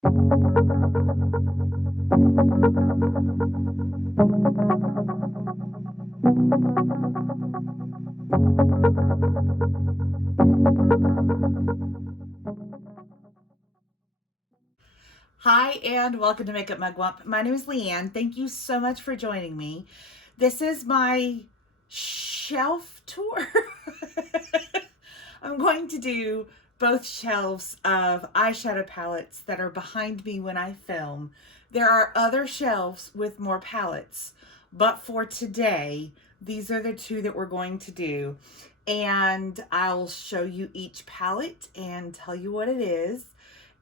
Hi and welcome to Makeup Mugwump. My name is Leanne. Thank you so much for joining me. This is my shelf tour. I'm going to do both shelves of eyeshadow palettes that are behind me when I film. There are other shelves with more palettes, but for today, these are the two that we're going to do. And I'll show you each palette and tell you what it is.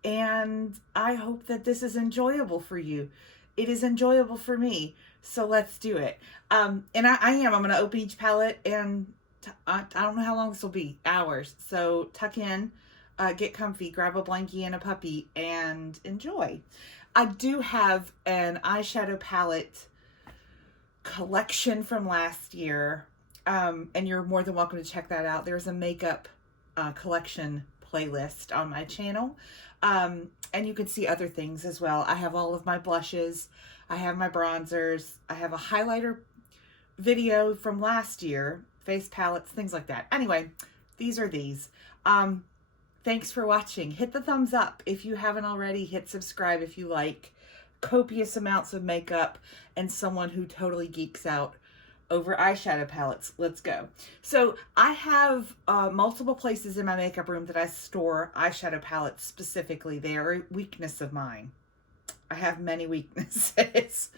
And I hope that this is enjoyable for you. It is enjoyable for me, so let's do it. And I'm going to open each palette, and I don't know how long this will be, hours. So tuck in, get comfy, grab a blankie and a puppy, and enjoy. I do have an eyeshadow palette collection from last year, and you're more than welcome to check that out. There's a makeup collection playlist on my channel. And you can see other things as well. I have all of my blushes. I have my bronzers. I have a highlighter video from last year, face palettes, things like that. Anyway, these are these. Thanks for watching. Hit the thumbs up if you haven't already. Hit subscribe if you like copious amounts of makeup and someone who totally geeks out over eyeshadow palettes. Let's go. So I have multiple places in my makeup room that I store eyeshadow palettes specifically. They are a weakness of mine. I have many weaknesses.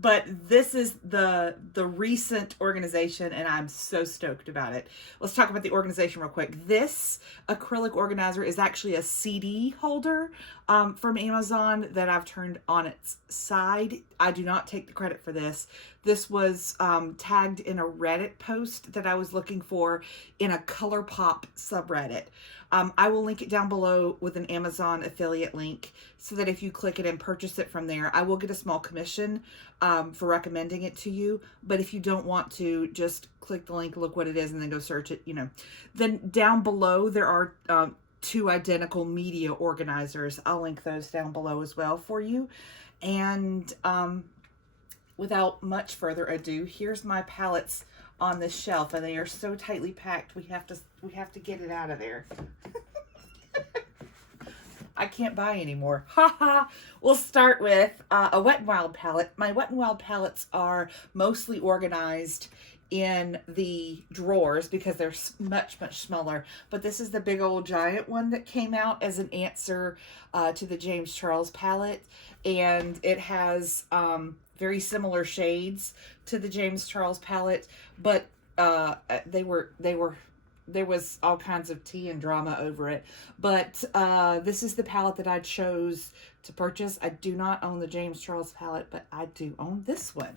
But this is the recent organization, and I'm so stoked about it. Let's talk about the organization real quick. This acrylic organizer is actually a CD holder from Amazon that I've turned on its side. I do not take the credit for this. This was tagged in a Reddit post that I was looking for in a ColourPop subreddit. I will link it down below with an Amazon affiliate link so that if you click it and purchase it from there, I will get a small commission for recommending it to you. But if you don't want to, just click the link, look what it is, and then go search it, you know. Then down below, there are two identical media organizers. I'll link those down below as well for you. And without much further ado, here's my palettes on this shelf, and they are so tightly packed. We have to get it out of there. I can't buy anymore. Haha. We'll start with a Wet n Wild palette. My Wet n Wild palettes are mostly organized in the drawers because they're much smaller. But this is the big old giant one that came out as an answer to the James Charles palette, and it has very similar shades to the James Charles palette, but there was all kinds of tea and drama over it. But this is the palette that I chose to purchase. I do not own the James Charles palette, but I do own this one.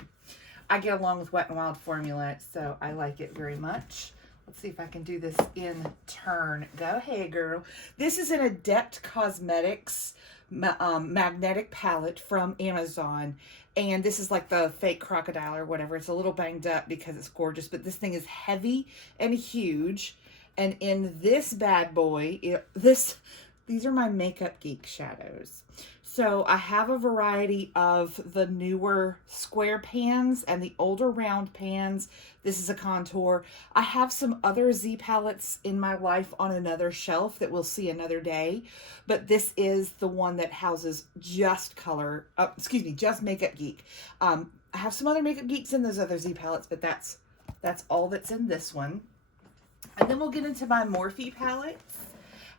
I get along with Wet n Wild formula, so I like it very much. Let's see if I can do this in turn. Go ahead, girl. This is an Adept Cosmetics magnetic palette from Amazon. And this is like the fake crocodile or whatever. It's a little banged up because it's gorgeous, but this thing is heavy and huge. And in this bad boy, these are my Makeup Geek shadows. So I have a variety of the newer square pans and the older round pans. This is a contour. I have some other Z palettes in my life on another shelf that we'll see another day. But this is the one that houses just just Makeup Geek. I have some other Makeup Geeks in those other Z palettes, but that's all that's in this one. And then we'll get into my Morphe palettes.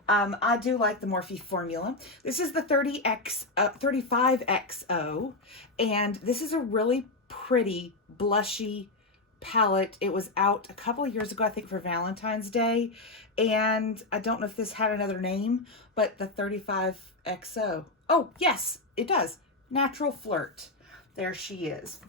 I do like the Morphe formula. This is the 35XO, and this is a really pretty blushy palette. It was out a couple of years ago, I think, for Valentine's Day, and I don't know if this had another name, but the 35XO. Oh, yes, it does. Natural Flirt. There she is.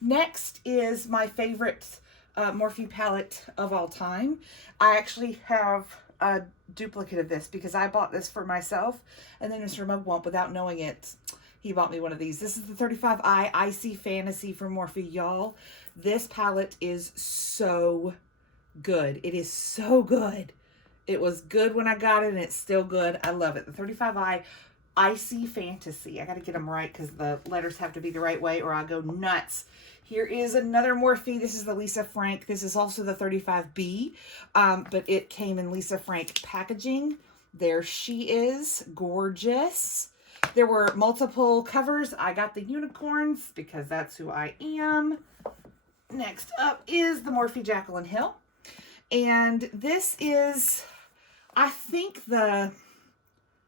Next is my favorite Morphe palette of all time. I actually have a duplicate of this because I bought this for myself, and then Mr. Mugwump, without knowing it, he bought me one of these. This is the 35i Icy Fantasy from Morphe, y'all. This palette is so good. It is so good. It was good when I got it, and it's still good. I love it. The 35i Icy Fantasy. I got to get them right because the letters have to be the right way or I'll go nuts. Here is another Morphe. This is the Lisa Frank. This is also the 35B, but it came in Lisa Frank packaging. There she is, gorgeous. There were multiple covers. I got the unicorns because that's who I am. Next up is the Morphe Jaclyn Hill. And this is, I think, the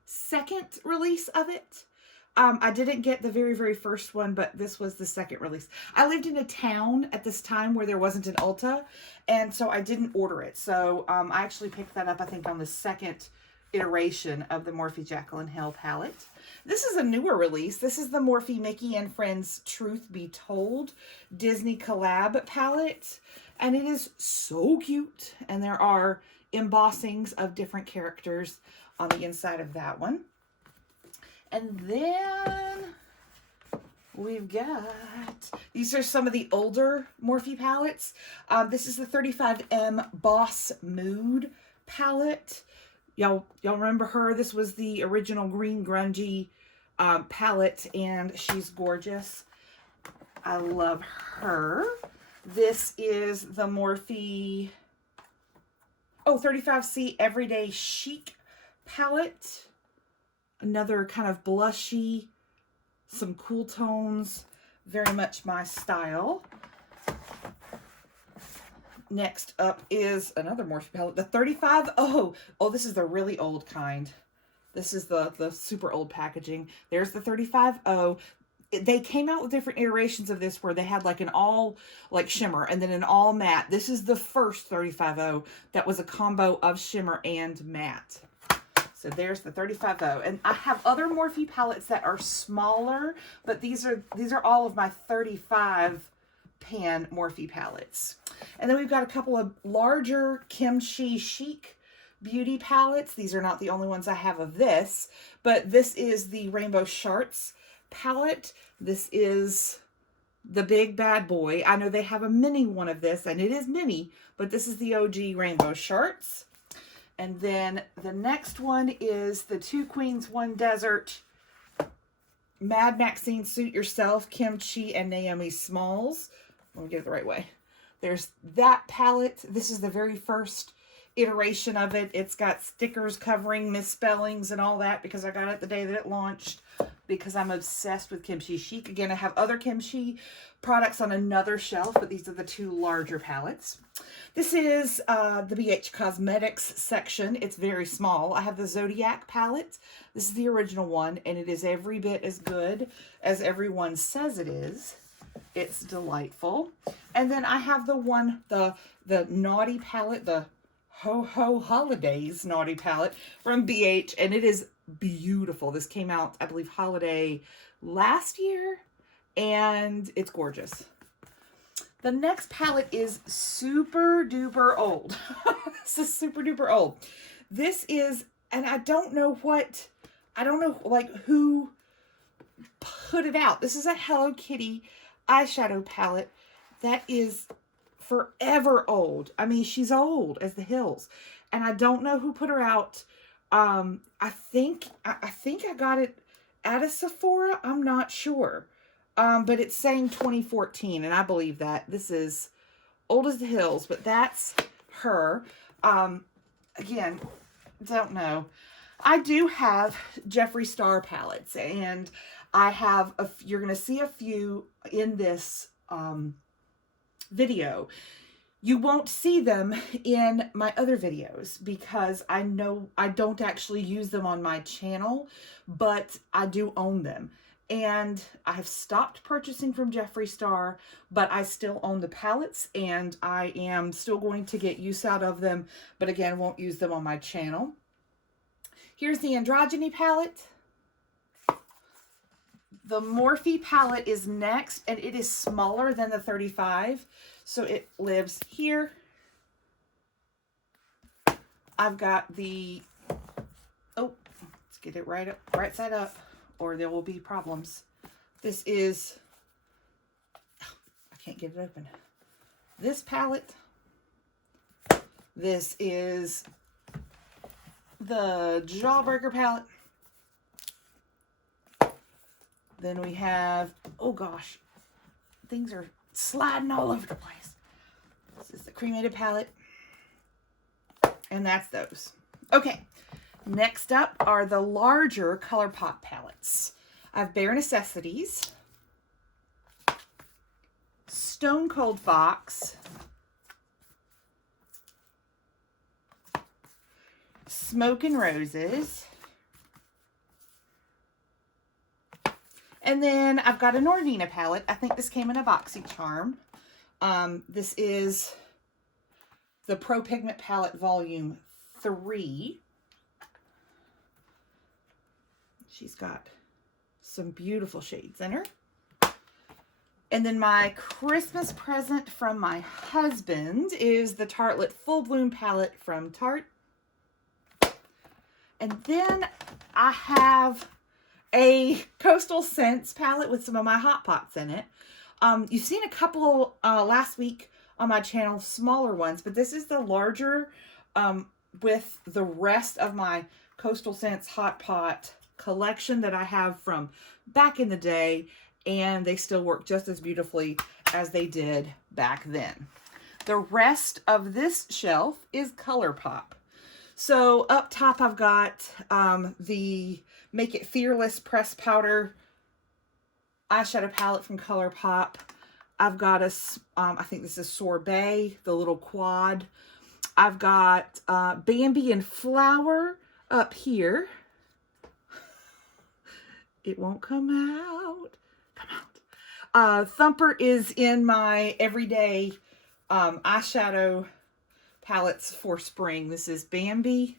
second release of it. I didn't get the very, very first one, but this was the second release. I lived in a town at this time where there wasn't an Ulta, and so I didn't order it. So I actually picked that up, I think, on the second iteration of the Morphe Jaclyn Hill palette. This is a newer release. This is the Morphe Mickey and Friends Truth Be Told Disney collab palette, and it is so cute. And there are embossings of different characters on the inside of that one. And then we've got, these are some of the older Morphe palettes. This is the 35M Boss Mood palette. Y'all remember her? This was the original green grungy palette, and she's gorgeous. I love her. This is the Morphe 35C Everyday Chic palette. Another kind of blushy, some cool tones, very much my style. Next up is another Morphe palette, the 35O. Oh, this is the really old kind. This is the super old packaging. There's the 35O. They came out with different iterations of this where they had like an all like shimmer and then an all matte. This is the first 35O that was a combo of shimmer and matte. So there's the 35O. And I have other Morphe palettes that are smaller, but these are all of my 35 pan Morphe palettes. And then we've got a couple of larger KimChi Chic beauty palettes. These are not the only ones I have of this, but this is the Rainbow Sharts palette. This is the big bad boy. I know they have a mini one of this, and it is mini, but this is the OG Rainbow Sharts. And then the next one is the Two Queens, One Desert Mad Maxine Suit Yourself, KimChi and Naomi Smalls. Let me get it the right way. There's that palette. This is the very first iteration of it. It's got stickers covering misspellings and all that because I got it the day that it launched because I'm obsessed with KimChi Chic. Again, I have other KimChi products on another shelf, but these are the two larger palettes. This is the BH Cosmetics section. It's very small. I have the Zodiac palette. This is the original one, and it is every bit as good as everyone says it is. It's delightful. And then I have the one, the Naughty palette, the Ho Ho Holidays Naughty palette from BH, and it is beautiful. This came out, I believe, holiday last year, and it's gorgeous. The next palette is super duper old. This is super duper old. This is, and I don't know like who put it out. This is a Hello Kitty eyeshadow palette that is forever old. I mean, she's old as the hills, and I don't know who put her out. I think I got it at a Sephora. I'm not sure. But it's saying 2014, and I believe that. This is old as the hills, but that's her. Again, don't know. I do have Jeffree Star palettes, and I have you're going to see a few in this video. You won't see them in my other videos because I know I don't actually use them on my channel, but I do own them. And I have stopped purchasing from Jeffree Star, but I still own the palettes, and I am still going to get use out of them, but again, won't use them on my channel. Here's the Androgyny palette. The Morphe palette is next, and it is smaller than the 35, so it lives here. I've got the, oh, let's get it right side up, or there will be problems. This is, I can't get it open. This palette. This is the Jawbreaker palette. Then we have, oh gosh, things are sliding all over the place. This is the cremated palette. And that's those. Okay, next up are the larger ColourPop palettes. I have Bare Necessities, Stone Cold Fox, Smoke and Roses, and then I've got a Norvina palette. I think this came in a BoxyCharm. This is the Pro Pigment Palette Volume 3. She's got some beautiful shades in her. And then my Christmas present from my husband is the Tartelette Full Bloom palette from Tarte. And then I have a Coastal Scents palette with some of my Hot Pots in it. You've seen a couple last week on my channel, smaller ones, but this is the larger with the rest of my Coastal Scents Hot Pot collection that I have from back in the day, and they still work just as beautifully as they did back then. The rest of this shelf is ColourPop. So up top I've got the Make It Fearless Press Powder eyeshadow palette from ColourPop. I've got a, I think this is Sorbet, the little quad. I've got Bambi and Flower up here. It won't come out. Come out. Thumper is in my everyday eyeshadow palettes for spring. This is Bambi.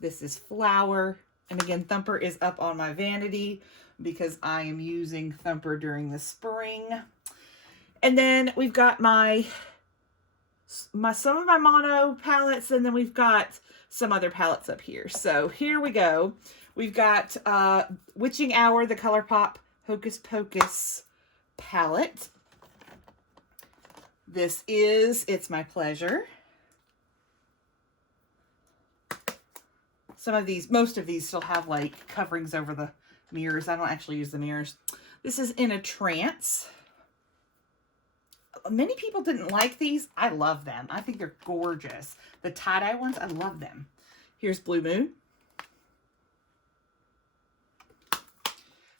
This is Flower. And again, Thumper is up on my vanity because I am using Thumper during the spring. And then we've got some of my mono palettes, and then we've got some other palettes up here. So here we go. We've got Witching Hour, the ColourPop Hocus Pocus palette. This is It's My Pleasure. Some of these, most of these still have like coverings over the mirrors. I don't actually use the mirrors. This is In a Trance. Many people didn't like these. I love them. I think they're gorgeous. The tie-dye ones, I love them. Here's Blue Moon.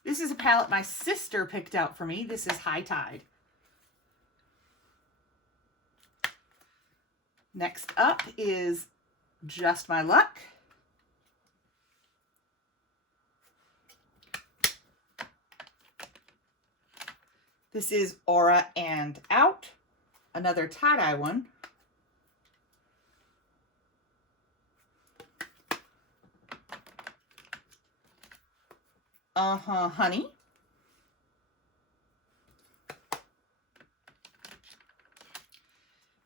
This is a palette my sister picked out for me. This is High Tide. Next up is Just My Luck. This is Aura and Out, another tie-dye one. Honey.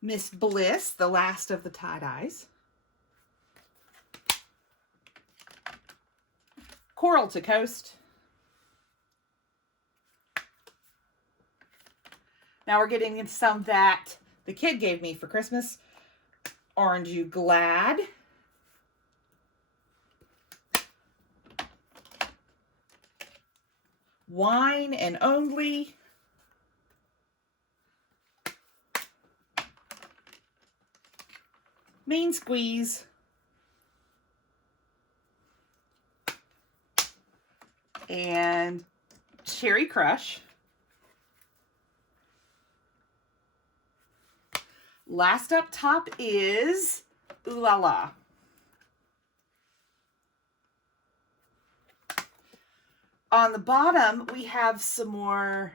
Miss Bliss, the last of the tie-dyes. Coral to Coast. Now we're getting into some that the kid gave me for Christmas. Aren't You Glad? Wine and Only. Mean Squeeze. And Cherry Crush. Last up top is Ooh La La. On the bottom, we have some more,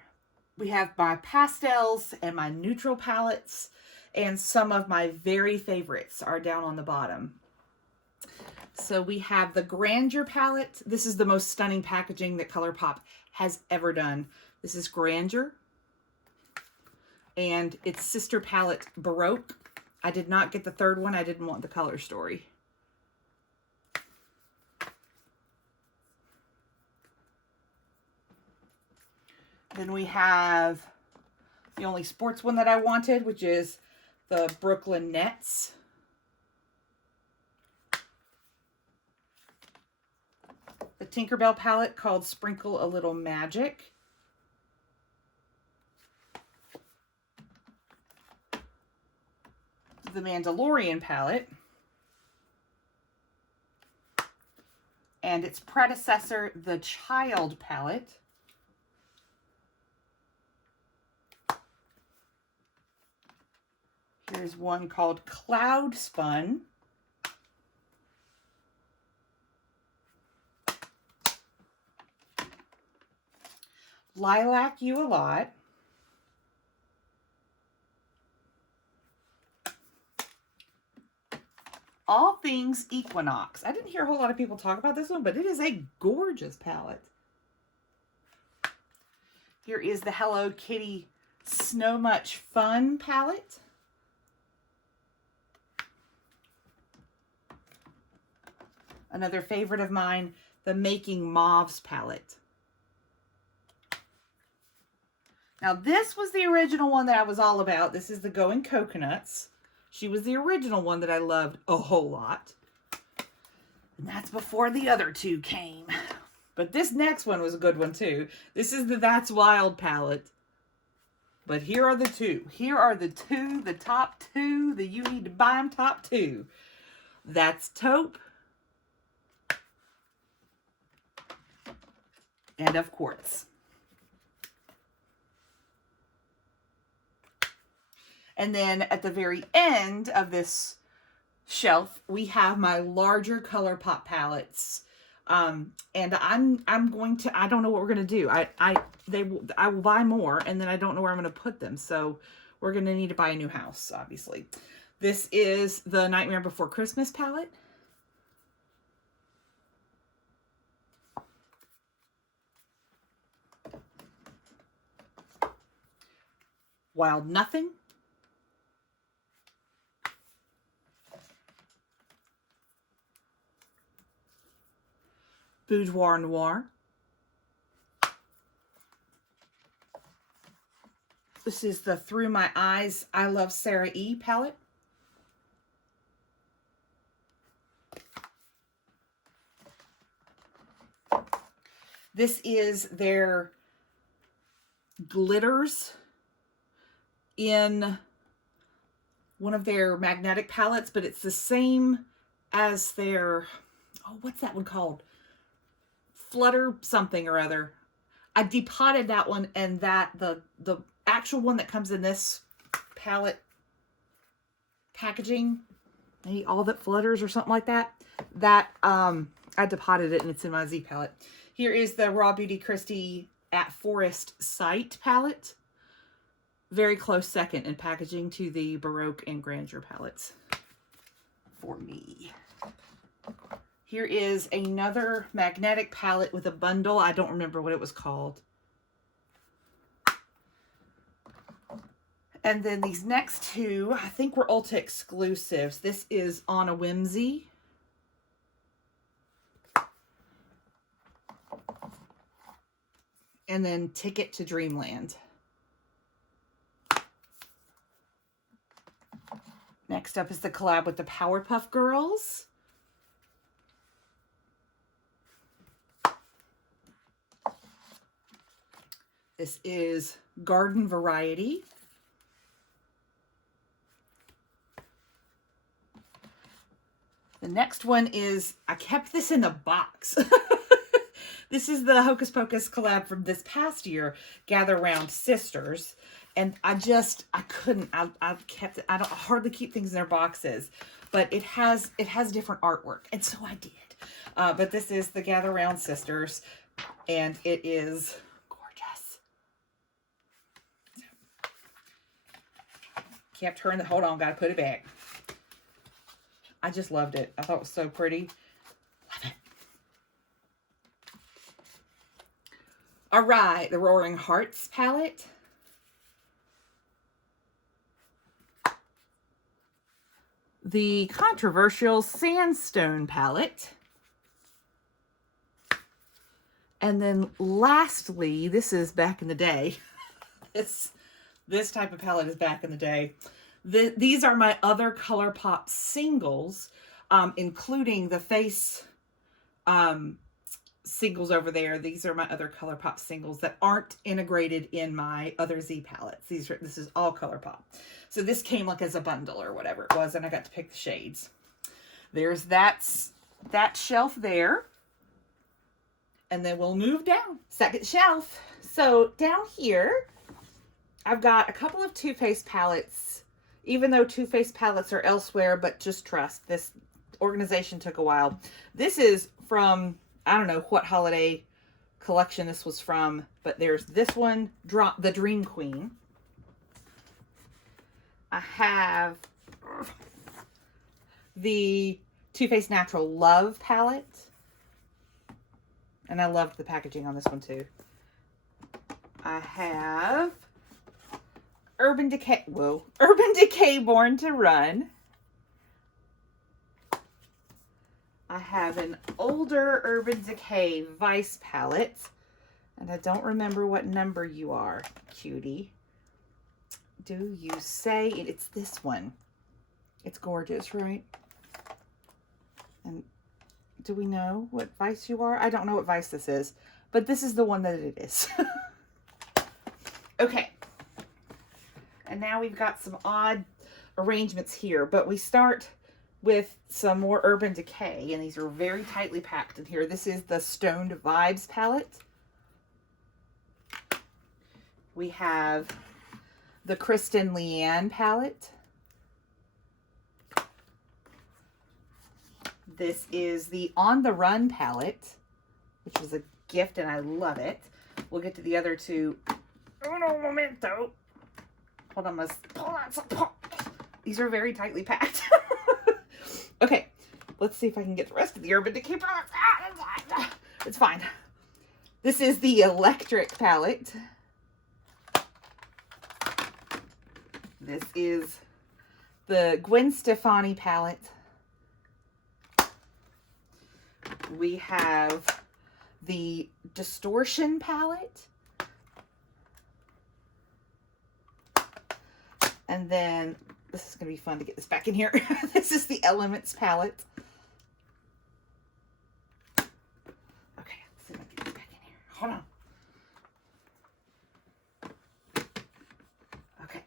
we have my pastels and my neutral palettes, and some of my very favorites are down on the bottom. So we have the Grandeur palette. This is the most stunning packaging that ColourPop has ever done. This is Grandeur. And its sister palette, Baroque. I did not get the third one. I didn't want the color story. Then we have the only sports one that I wanted, which is the Brooklyn Nets. The Tinkerbell palette called Sprinkle a Little Magic. The Mandalorian palette. And its predecessor, the Child palette. Here's one called Cloud Spun. Lilac You a Lot. All Things Equinox. I didn't hear a whole lot of people talk about this one, but it is a gorgeous palette. Here is the Hello Kitty Snow Much Fun palette. Another favorite of mine, the Making Mauves palette. Now this was the original one that I was all about. This is the Going Coconuts. She was the original one that I loved a whole lot. And that's before the other two came. But this next one was a good one too. This is the That's Wild palette. But here are the two. Here are the two, the top two, the you need to buy them top two. That's Taupe. And of Quartz. And then at the very end of this shelf, we have my larger ColourPop palettes. And I'm going to, I don't know what we're going to do. I will buy more, and then I don't know where I'm going to put them. So we're going to need to buy a new house, obviously. This is the Nightmare Before Christmas palette. Wild Nothing. Boudoir Noir. This is the Through My Eyes I Love Sarah E palette. This is their glitters in one of their magnetic palettes, but it's the same as their, oh, what's that one called? Flutter something or other. I depotted that one, and that the actual one that comes in this palette packaging, maybe All That Flutters or something like that, that I depotted it, and it's in my Z palette. Here is the Raw Beauty Christie At Forest Sight palette. Very close second in packaging to the Baroque and Grandeur palettes for me. Here is another magnetic palette with a bundle. I don't remember what it was called. And then these next two, I think were Ulta exclusives. This is On a Whimsy. And then Ticket to Dreamland. Next up is the collab with the Powerpuff Girls. This is Garden Variety. The next one is, I kept this in the box. This is the Hocus Pocus collab from this past year, Gather Round Sisters. And I couldn't, I kept it, I don't hardly keep things in their boxes, but it has different artwork. And so I did. But this is the Gather Round Sisters, and it is gorgeous. Kept her in the, hold on, gotta put it back. I just loved it. I thought it was so pretty. Love it. All right, the Roaring Hearts palette. The controversial Sandstone palette. And then lastly, this is back in the day. This type of palette is back in the day. These are my other ColourPop singles, including the Face singles over there. These are my other ColourPop singles that aren't integrated in my other Z palettes. This is all ColourPop. So this came like as a bundle or whatever it was, and I got to pick the shades. There's that shelf there. And then we'll move down. Second shelf. So down here, I've got a couple of Too Faced palettes, even though Too Faced palettes are elsewhere, but just trust, this organization took a while. This is from, I don't know what holiday collection this was from, but there's this one, the Dream Queen. I have the Too Faced Natural Love palette. And I loved the packaging on this one too. I have Urban Decay Born to Run. I have an older Urban Decay Vice palette. And I don't remember what number you are, cutie. Do you say it's this one? It's gorgeous, right? And do we know what Vice you are? I don't know what Vice this is, but this is the one that it is. Okay. And now we've got some odd arrangements here, but we start with some more Urban Decay, and these are very tightly packed in here. This is the Stoned Vibes palette. We have the Kristen Leanne palette. This is the On the Run palette, which was a gift and I love it. We'll get to the other two. Uno momento. Hold on, let's pull out some. These are very tightly packed. Okay, let's see if I can get the rest of the Urban Decay products. It's fine. This is the Electric palette. This is the Gwen Stefani palette. We have the Distortion palette. And then, this is going to be fun to get this back in here. This is the Elements palette. Okay, let's see if I can get this back in here. Hold on. Okay.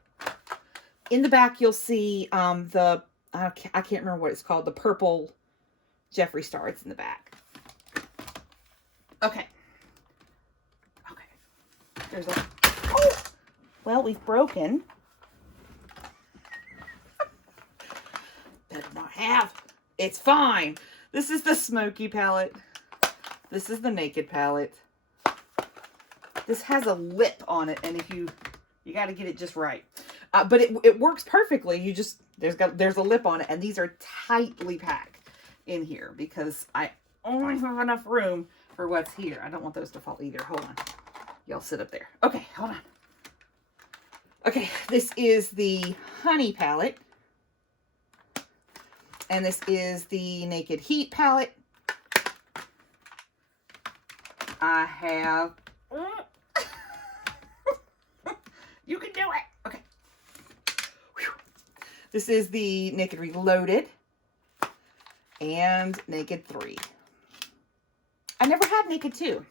In the back, you'll see I can't remember what it's called, the purple Jeffree star. It's in the back. Okay. Okay. There's a... Oh! Well, we've broken. Better not have. It's fine. This is the Smoky palette. This is the Naked palette. This has a lip on it, and if you got to get it just right. But it works perfectly. You just, there's a lip on it, and these are tightly packed in here because I only have enough room for what's here. I don't want those to fall either. Hold on. Y'all sit up there. Okay, hold on. Okay, this is the Honey palette. And this is the Naked Heat palette. I have... You can do it. Okay. Whew. This is the Naked Reloaded. And Naked 3. I never had Naked 2.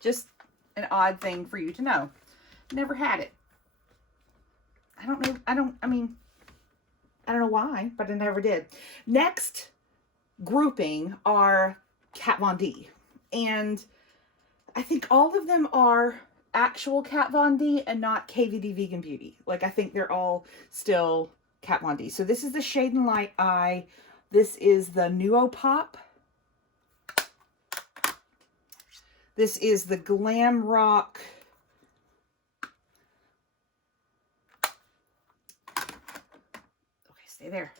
Just an odd thing for you to know. Never had it. I don't know. I don't know why, but I never did. Next grouping are Kat Von D. And I think all of them are actual Kat Von D and not KVD Vegan Beauty. Like, I think they're all still Kat Von D. So this is the Shade and Light Eye. This is the Nuo Pop. This is the Glam Rock. Okay, stay there.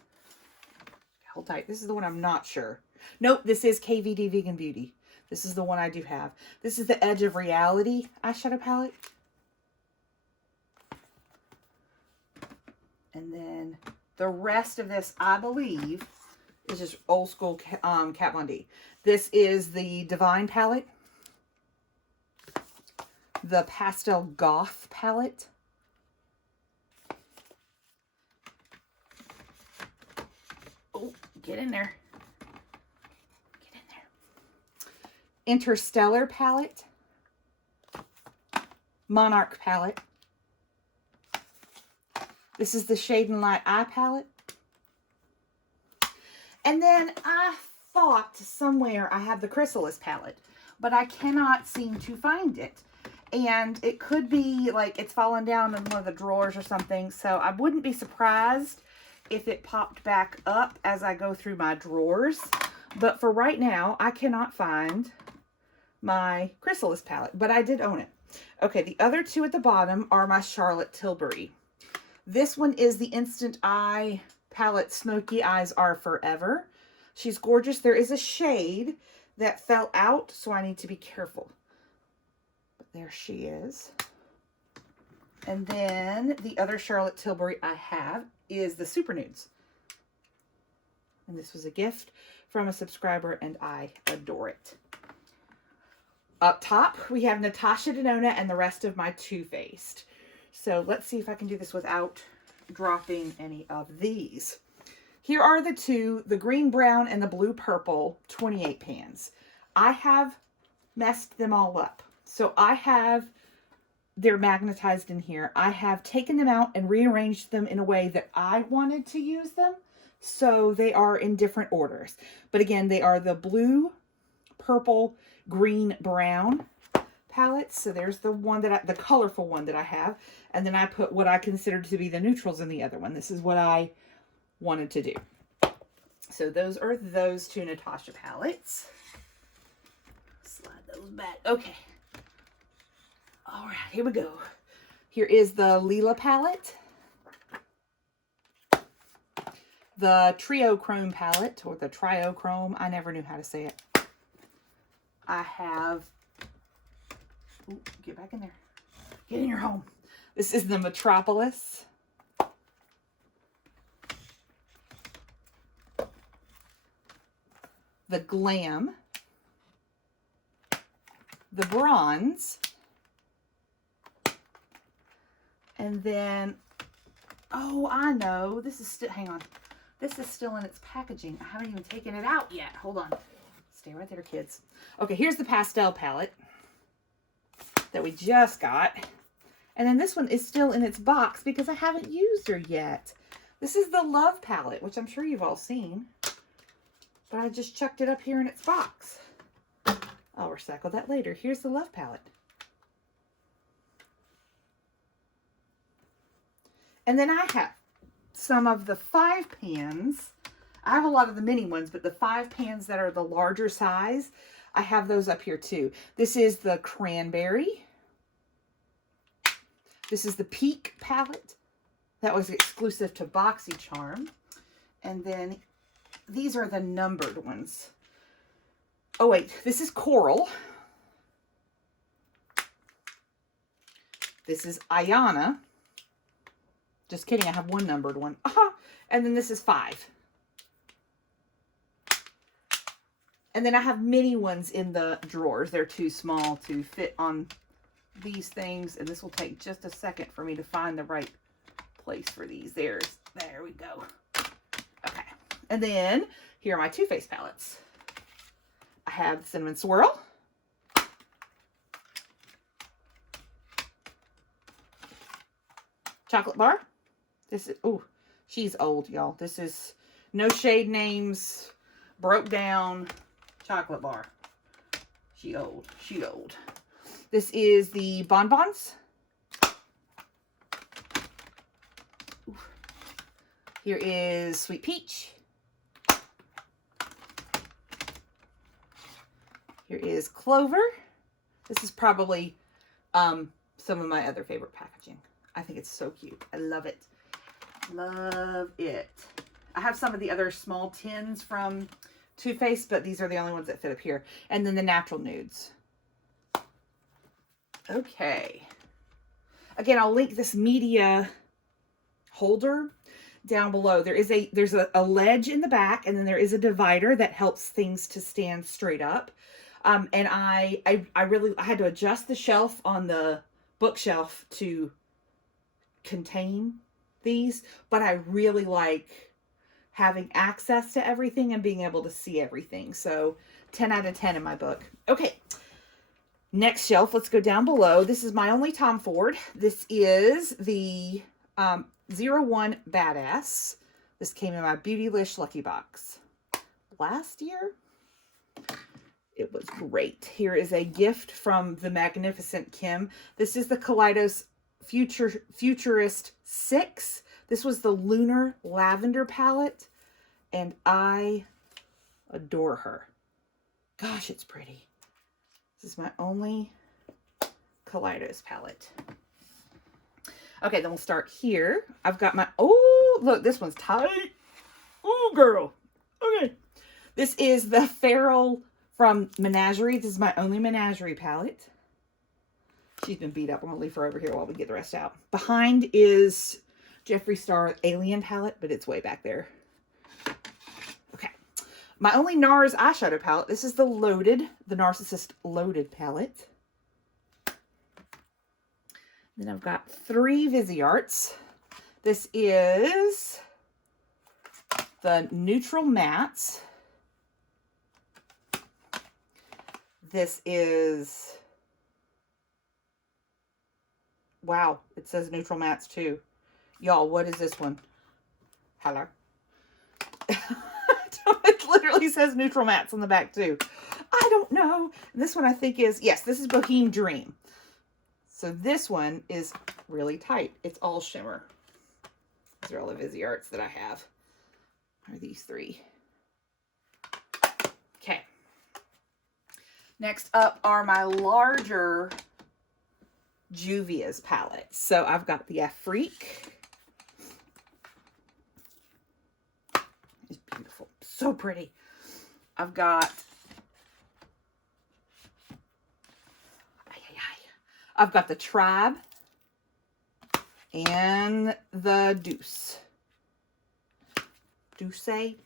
Hold tight. This is the one I'm not sure. Nope, this is KVD Vegan Beauty. This is the one I do have. This is the Edge of Reality eyeshadow palette. And then the rest of this, I believe, is just old school Kat Von D. This is the Divine palette. The Pastel Goth palette. Oh, get in there. Get in there. Interstellar palette, Monarch palette. This is the Shade and Light Eye palette. And then I thought somewhere I have the Chrysalis palette, but I cannot seem to find it. And it could be like it's fallen down in one of the drawers or something. So I wouldn't be surprised if it popped back up as I go through my drawers. But for right now, I cannot find my Chrysalis palette, but I did own it. Okay, the other two at the bottom are my Charlotte Tilbury. This one is the Instant Eye palette, Smoky Eyes Are Forever. She's gorgeous. There is a shade that fell out, so I need to be careful. But there she is. And then the other Charlotte Tilbury I have is the Super Nudes. And this was a gift from a subscriber, and I adore it. Up top, we have Natasha Denona and the rest of my Too Faced. So let's see if I can do this without dropping any of these. Here are the two, the green brown and the blue purple 28 pans. I have messed them all up. So they're magnetized in here. I have taken them out and rearranged them in a way that I wanted to use them. So they are in different orders. But again, they are the blue, purple, green, brown palettes. So there's the one that the colorful one that I have. And then I put what I considered to be the neutrals in the other one. This is what I wanted to do. So those are those two Natasha palettes. Slide those back. Okay. All right, here we go. Here is the Lila palette. The Trio Chrome palette, or the Trio Chrome. I never knew how to say it. I have, ooh, get back in there. Get in your home. This is the Metropolis. The Glam. The Bronze. And then, oh, I know. This is still, hang on. This is still in its packaging. I haven't even taken it out yet. Hold on. Stay right there, kids. Okay, here's the pastel palette that we just got. And then this one is still in its box because I haven't used her yet. This is the Love palette, which I'm sure you've all seen. But I just chucked it up here in its box. I'll recycle that later. Here's the Love palette. And then I have some of the 5 pans. I have a lot of the mini ones, but the 5 pans that are the larger size, I have those up here too. This is the Cranberry. This is the Peak palette. That was exclusive to BoxyCharm. And then these are the numbered ones. Oh wait, this is Coral. This is Ayana. Just kidding, I have one numbered one. And then this is 5. And then I have mini ones in the drawers. They're too small to fit on these things. And this will take just a second for me to find the right place for these. There we go. Okay. And then here are my Too Faced palettes. I have Cinnamon Swirl. Chocolate Bar. This is, oh, she's old, y'all. This is no shade names, broke down chocolate bar. She old. She old. This is the Bonbons. Ooh. Here is Sweet Peach. Here is Clover. This is probably some of my other favorite packaging. I think it's so cute. I love it. Love it. I have some of the other small tins from Too Faced, but these are the only ones that fit up here. And then the Natural Nudes. Okay. Again, I'll link this media holder down below. There's a ledge in the back, and then there is a divider that helps things to stand straight up. And I had to adjust the shelf on the bookshelf to contain these, but I really like having access to everything and being able to see everything. So 10 out of 10 in my book. Okay. Next shelf, let's go down below. This is my only Tom Ford. This is the 01 Badass. This came in my Beautylish Lucky Box last year. It was great. Here is a gift from the magnificent Kim. This is the Kaleidos Futurist 6. This was the Lunar Lavender palette, and I adore her. Gosh, it's pretty. This is my only Kaleidos palette. Okay, then we'll start here. I've got my, oh, look, this one's tight. Oh, girl. Okay. This is the Feral from Menagerie. This is my only Menagerie palette. She's been beat up. I'm going to leave her over here while we get the rest out. Behind is Jeffree Star Alien palette, but it's way back there. Okay. My only NARS eyeshadow palette. This is the Narcissist Loaded palette. Then I've got 3 Visearts. This is the Neutral Mattes. This is, wow, it says Neutral Mattes too. Y'all, what is this one? Hello. It literally says Neutral Mattes on the back too. I don't know. And this one I think is, yes, this is Boheme Dream. So this one is really tight. It's all shimmer. These are all the Visearts that I have. Are these 3. Okay. Next up are my larger Juvia's palettes. So I've got the Afrique. It's beautiful. So pretty. I've got the Tribe and the Duce. Okay.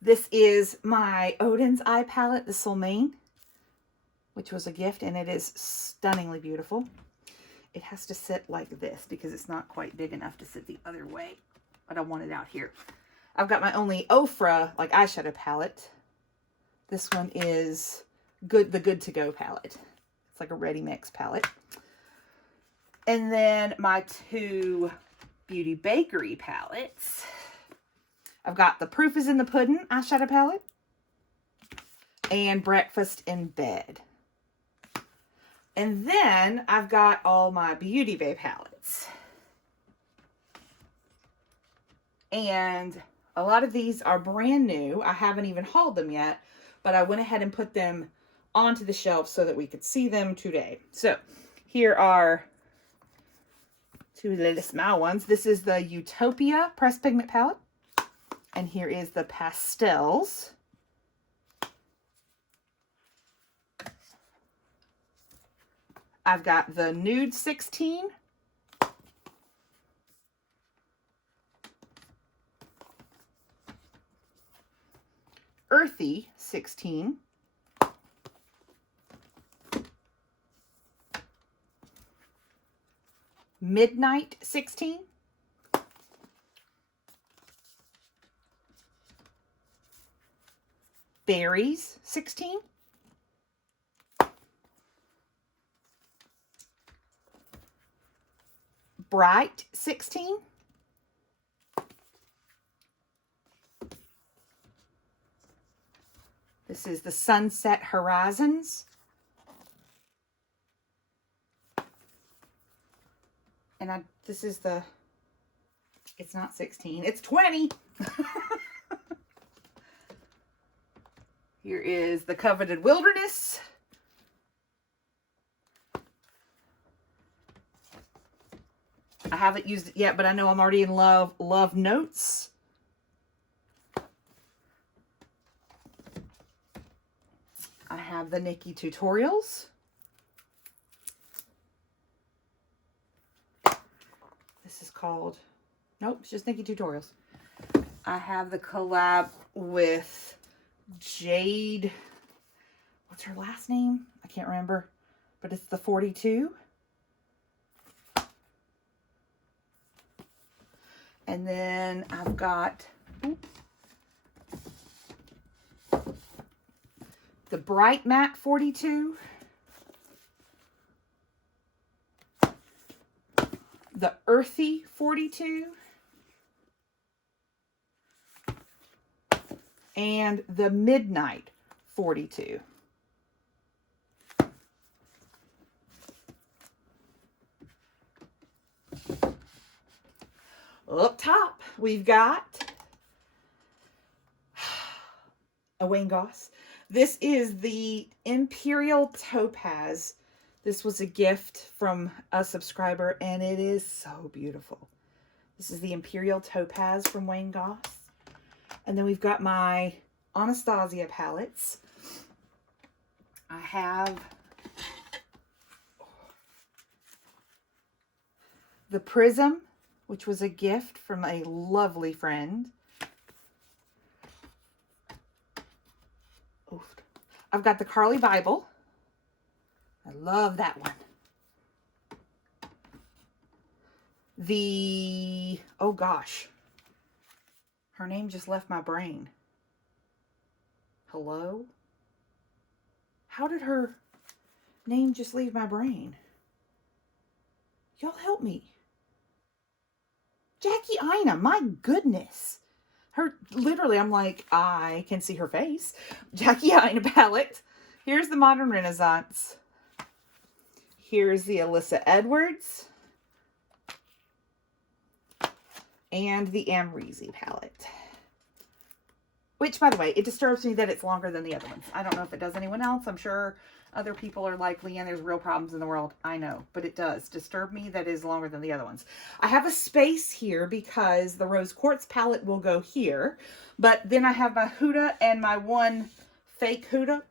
This is my Odin's Eye palette, the Solmain, which was a gift, and it is stunningly beautiful. It has to sit like this because it's not quite big enough to sit the other way, but I want it out here. I've got my only Ofra like eyeshadow palette. This one is the Good to Go palette. It's like a ready mix palette. And then my 2 Beauty Bakery palettes. I've got the Proof is in the Pudding eyeshadow palette and Breakfast in Bed. And then I've got all my Beauty Bay palettes. And a lot of these are brand new. I haven't even hauled them yet, but I went ahead and put them onto the shelf so that we could see them today. So here are 2 of the little small ones. This is the Utopia Pressed Pigment palette. And here is the Pastels. I've got the Nude 16. Earthy 16. Midnight 16. Berries 16. Bright 16. This is the Sunset Horizons. And this is the, it's not 16, it's 20. Here is the Coveted Wilderness. I haven't used it yet, but I know I'm already in love. Love Notes. I have the Nikki Tutorials. This is called, nope, it's just Nikki Tutorials. I have the collab with Jade, what's her last name? I can't remember, but it's the 42. And then I've got the Bright Matte 42. The Earthy 42. And the Midnight 42. Up top, we've got a Wayne Goss. This is the Imperial Topaz. This was a gift from a subscriber, and it is so beautiful. This is the Imperial Topaz from Wayne Goss. And then we've got my Anastasia palettes. I have the Prism, which was a gift from a lovely friend. Oof. I've got the Carly Bible. I love that one. The, oh gosh, her name just left my brain. Hello? How did her name just leave my brain? Y'all help me. Jackie Ina, my goodness. Her, literally, I'm like, I can see her face. Jackie Ina palette. Here's the Modern Renaissance. Here's the Alyssa Edwards. And the Amrezy palette. Which, by the way, it disturbs me that it's longer than the other ones. I don't know if it does anyone else. I'm sure other people are like, Leanne, there's real problems in the world. I know, but it does disturb me that it is longer than the other ones. I have a space here because the Rose Quartz palette will go here. But then I have my Huda and my one fake Huda.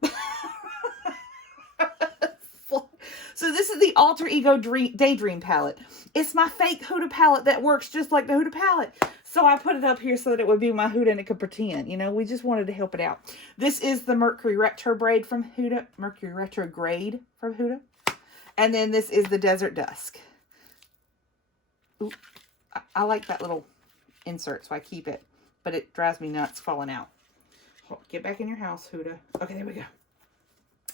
So this is the Alter Ego Daydream palette. It's my fake Huda palette that works just like the Huda palette. So I put it up here so that it would be my Huda and it could pretend. You know, we just wanted to help it out. This is the Mercury Retrograde from Huda. Mercury Retrograde from Huda. And then this is the Desert Dusk. Ooh, I like that little insert, so I keep it. But it drives me nuts falling out. Get back in your house, Huda. Okay, there we go.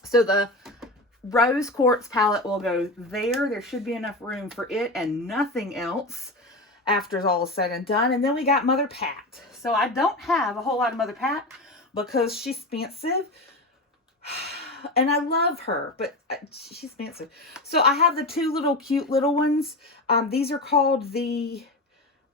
So the Rose Quartz palette will go there. There should be enough room for it and nothing else after it's all said and done. And then we got Mother Pat. So I don't have a whole lot of Mother Pat because she's expensive. And I love her, but she's expensive. So I have the two little cute little ones. These are called the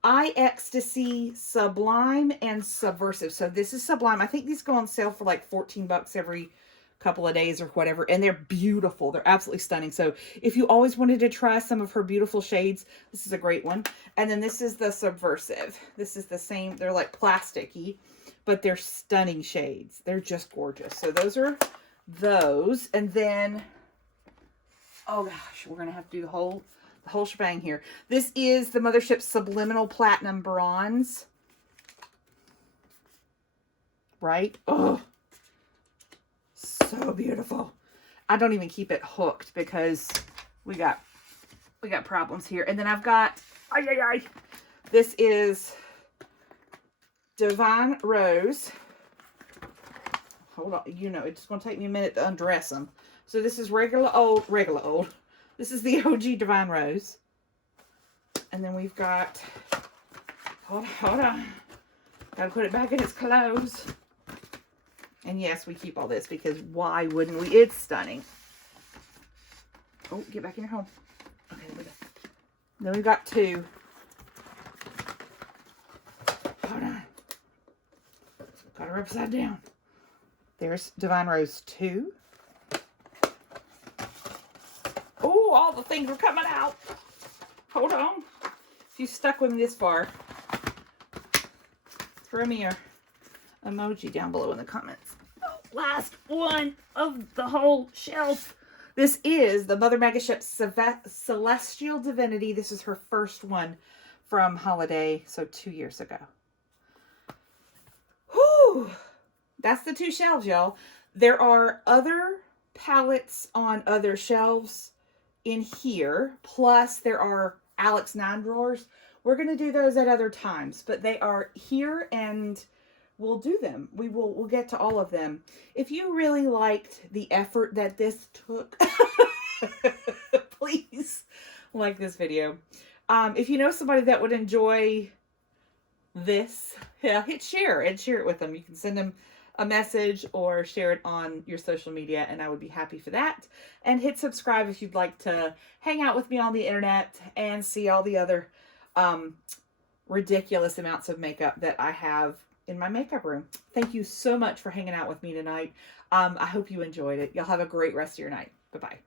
Eye Ecstasy Sublime and Subversive. So this is Sublime. I think these go on sale for like 14 bucks every couple of days or whatever, and they're beautiful. They're absolutely stunning. So if you always wanted to try some of her beautiful shades, this is a great one. And then this is the Subversive. This is the same. They're like plasticky, but they're stunning shades. They're just gorgeous. So those are those. And then, oh gosh, we're gonna have to do the whole shebang here. This is the Mothership Subliminal Platinum Bronze. Right? Oh, so beautiful. I don't even keep it hooked because we got problems here. And then I've got, this is Divine Rose. Hold on, you know, it's going to take me a minute to undress them. So this is regular old. This is the OG Divine Rose. And then we've got, hold on. Gotta put it back in its clothes. And yes, we keep all this because why wouldn't we? It's stunning. Oh, get back in your home. Okay, there we go. Then we've got two. Hold on. Got her upside down. There's Divine Rose 2. Oh, all the things are coming out. Hold on. If you stuck with me this far, throw me your emoji down below in the comments. Oh, last one of the whole shelf. This is the Mother Megaship Celestial Divinity. This is her first one from Holiday, so 2 years ago. Whew. That's the two shelves, y'all. There are other palettes on other shelves in here. Plus, there are Alex 9 drawers We're going to do those at other times, but they are here and we'll do them. We'll get to all of them. If you really liked the effort that this took, please like this video. If you know somebody that would enjoy this, yeah, hit share and share it with them. You can send them a message or share it on your social media, and I would be happy for that. And hit subscribe if you'd like to hang out with me on the internet and see all the other ridiculous amounts of makeup that I have in my makeup room. Thank you so much for hanging out with me tonight. I hope you enjoyed it. Y'all have a great rest of your night. Bye-bye.